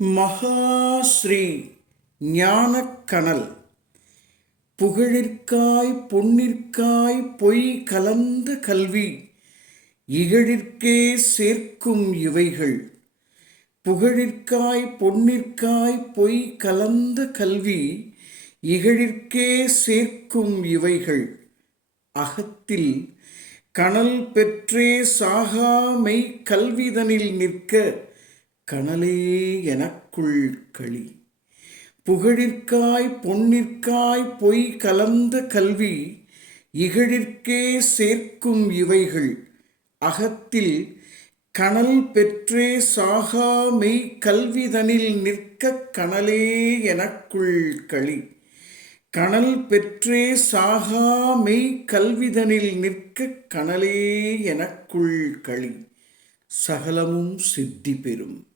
மகாஸ்ரீ ஞானக்கனல் புகழிற்காய் பொன்னிற்காய் பொய் கலந்த கல்வி இகழிற்கே சேர்க்கும் இவைகள். புகழிற்காய் பொன்னிற்காய் பொய் கலந்த கல்வி இகழிற்கே சேர்க்கும் இவைகள். அகத்தில் கனல் பெற்றே சாகாமை கல்விதனில் நிற்க கனலே எனக்குள் களி. புகழிற்காய் பொன்னிற்காய் பொய் கலந்த கல்வி இகழிற்கே சேர்க்கும் இவைகள். அகத்தில் கனல் பெற்றே சாகாமை கல்விதனில் நிற்க கனலே எனக்குள் களி. கனல் பெற்றே சாகாமை கல்விதனில் நிற்க கனலே எனக்குள் களி. சகலமும் சித்தி பெறும்.